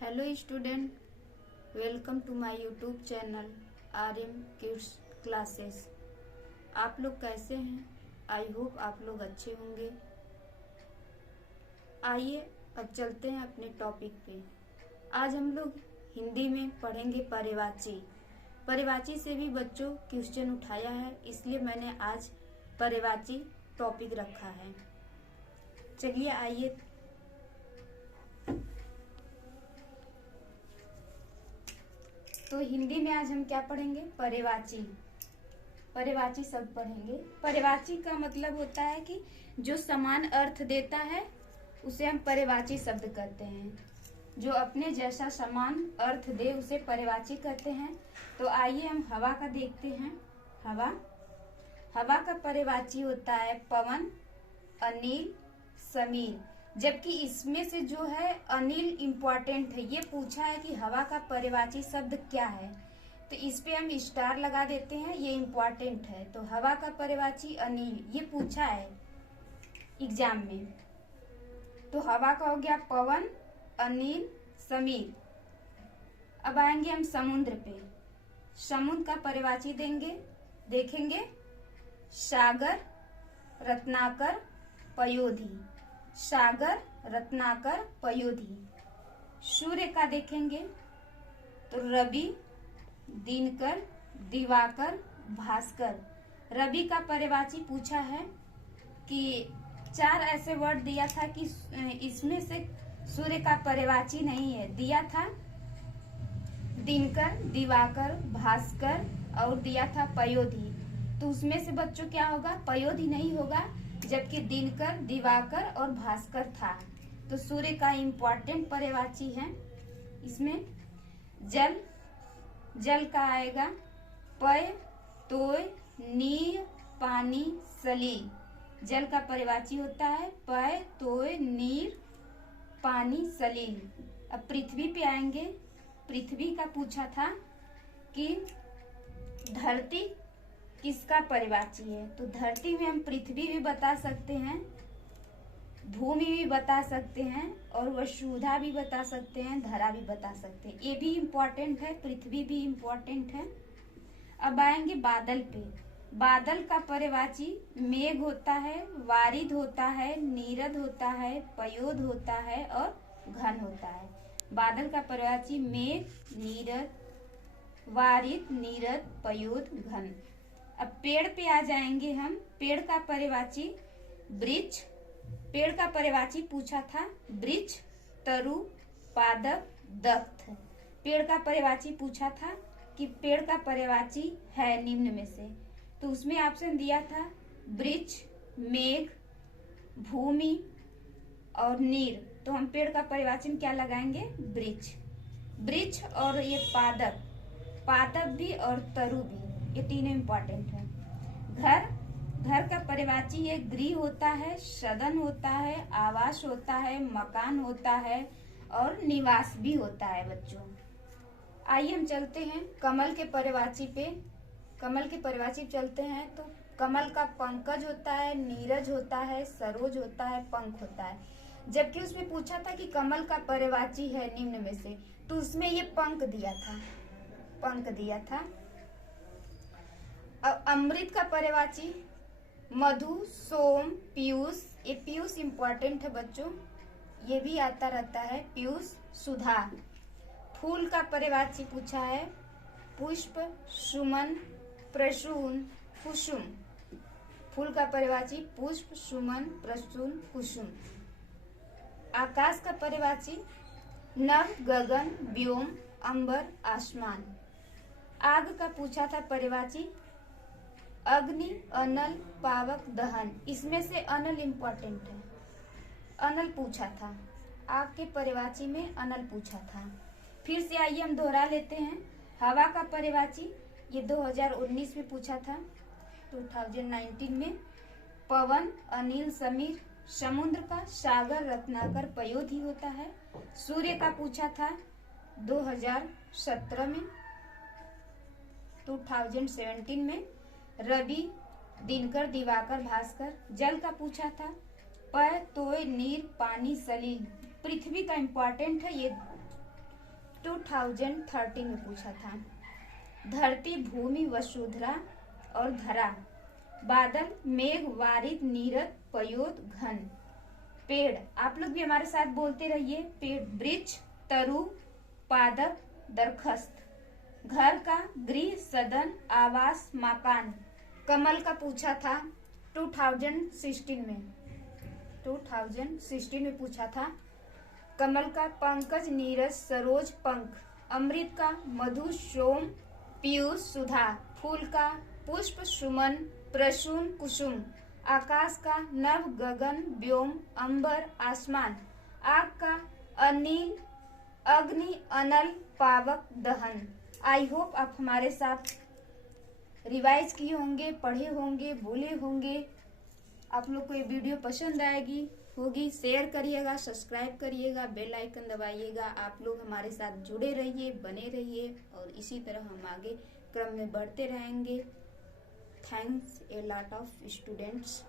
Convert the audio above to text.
Hello student, welcome to my YouTube channel RM kids classes. आप लोग कैसे हैं? आई होप आप लोग अच्छे होंगे। आइए अब चलते हैं अपने टॉपिक पे। आज हम लोग हिंदी में पढ़ेंगे पर्यायवाची। पर्यायवाची से भी बच्चों क्वेश्चन उठाया है, इसलिए मैंने आज पर्यायवाची टॉपिक रखा है। चलिए आइए तो हिंदी में आज हम क्या पढ़ेंगे? पर्यायवाची। पर्यायवाची शब्द पढ़ेंगे। पर्यायवाची का मतलब होता है कि जो समान अर्थ देता है उसे हम पर्यायवाची शब्द कहते हैं। जो अपने जैसा समान अर्थ दे उसे पर्यायवाची कहते हैं। तो आइए हम हवा का देखते हैं। हवा का पर्यायवाची होता है पवन, अनिल, समीर। जबकि इसमें से जो है अनिल इम्पोर्टेंट है। ये पूछा है कि हवा का पर्यायवाची शब्द क्या है, तो इस पे हम स्टार लगा देते हैं, ये इम्पोर्टेंट है। तो हवा का पर्यायवाची अनिल, ये पूछा है एग्जाम में। तो हवा का हो गया पवन, अनिल, समीर। अब आएंगे हम समुद्र पे। समुद्र का पर्यायवाची देखेंगे सागर, रत्नाकर, पयोधी। सागर, रत्नाकर, पयोधी। सूर्य का देखेंगे तो रवि, दिनकर, दिवाकर, भास्कर। रवि का पर्यायवाची पूछा है कि 4 ऐसे वर्ड दिया था कि इसमें से सूर्य का पर्यायवाची नहीं है। दिया था दिनकर, दिवाकर, भास्कर और दिया था पयोधी। तो उसमें से बच्चों क्या होगा? पयोधी नहीं होगा, जबकि दिनकर, दिवाकर और भास्कर था। तो सूर्य का इम्पोर्टेंट पर्यायवाची है। इसमें जल का आएगा पय, तोय, नीर, पानी, सलील। जल का पर्यायवाची होता है पय, तोय, नीर, पानी, सलील। अब पृथ्वी पे आएंगे। पृथ्वी का पूछा था कि धरती किसका पर्यायवाची है। तो धरती में हम पृथ्वी भी बता सकते हैं, भूमि भी बता सकते हैं और वसुधा भी बता सकते हैं, धरा भी बता सकते हैं। ये भी इम्पोर्टेंट है, पृथ्वी भी इम्पोर्टेंट है। अब आएंगे बादल पे। बादल का पर्यायवाची मेघ होता है, वारिद होता है, नीरद होता है, पयोद होता है और घन होता है। बादल का पर्यायवाची मेघ, नीरद, वारिद, नीरद, पयोद, घन। अब पेड़ पे आ जाएंगे हम। पेड़ का पर्यायवाची वृक्ष। पेड़ का पर्यायवाची पूछा था वृक्ष, तरु, पादप, दत्त। पेड़ का पर्यायवाची पूछा था कि पेड़ का पर्यायवाची है निम्न में से। तो उसमें ऑप्शन दिया था वृक्ष, मेघ, भूमि और नीर। तो हम पेड़ का पर्यायवाची में क्या लगाएंगे? वृक्ष। वृक्ष और ये पादप भी और तरु भी, ये तीनों इम्पोर्टेंट है। घर का पर्यायवाची ये गृह होता है, सदन होता है, आवास होता है, मकान होता है और निवास भी होता है बच्चों। आइए हम चलते हैं कमल के पर्यायवाची पे। कमल के पर्यायवाची चलते हैं तो कमल का पंकज होता है, नीरज होता है, सरोज होता है, पंख होता है। जबकि उसमें पूछा था कि कमल का पर्यायवाची है निम्न में से, तो उसमें ये पंख दिया था। अमृत का पर्यायवाची मधु, सोम, पीयूष। ये पीयूष इम्पोर्टेंट है बच्चों, ये भी आता रहता है। पीयूष, सुधा। फूल का पर्यायवाची पूछा है पुष्प, सुमन, प्रसून, कुसुम। फूल का पर्यायवाची पुष्प, सुमन, प्रसून, कुसुम। आकाश का पर्यायवाची नभ, गगन, व्योम, अंबर, आसमान। आग का पूछा था पर्यायवाची अग्नि, अनल, पावक, दहन। इसमें से अनल इम्पोर्टेंट है, अनल पूछा था। आग के पर्यायवाची में अनल पूछा था। फिर से आइए हम दोहरा लेते हैं। हवा का पर्यायवाची ये 2019 में पूछा था, 2019 में पवन, अनिल, समीर। समुद्र का सागर, रत्नाकर, पयोधी होता है। सूर्य का पूछा था 2017 में, 2017 में रवि, दिनकर, दिवाकर, भास्कर। जल का पूछा था पय, तोय, नीर, पानी, सलील। पृथ्वी का इम्पोर्टेंट है, ये 2013 में पूछा था। धरती, भूमि, वसुंधरा और धरा। बादल, मेघ, वारिद, नीरद, पयोद, घन। पेड़, आप लोग भी हमारे साथ बोलते रहिए। पेड़, वृक्ष, तरु, पादप, दरखस्त। घर का, गृह, सदन, आवास, मकान। कमल का पूछा था 2016 में पूछा था। कमल का, पंकज, नीरज, सरोज, पंख। अमृत का, मधु, सोम, पीयूष, सुधा। फूल का, पुष्प, सुमन, प्रसून, कुसुम। आकाश का, नभ, गगन, व्योम, अंबर, आसमान। आग का, अनिल, अग्नि, अनल, पावक, दहन। आई होप आप हमारे साथ रिवाइज किए होंगे, पढ़े होंगे, बोले होंगे। आप लोग को ये वीडियो पसंद आएगी होगी। शेयर करिएगा, सब्सक्राइब करिएगा, बेल आइकन दबाइएगा। आप लोग हमारे साथ जुड़े रहिए, बने रहिए और इसी तरह हम आगे क्रम में बढ़ते रहेंगे। Thanks a lot of students.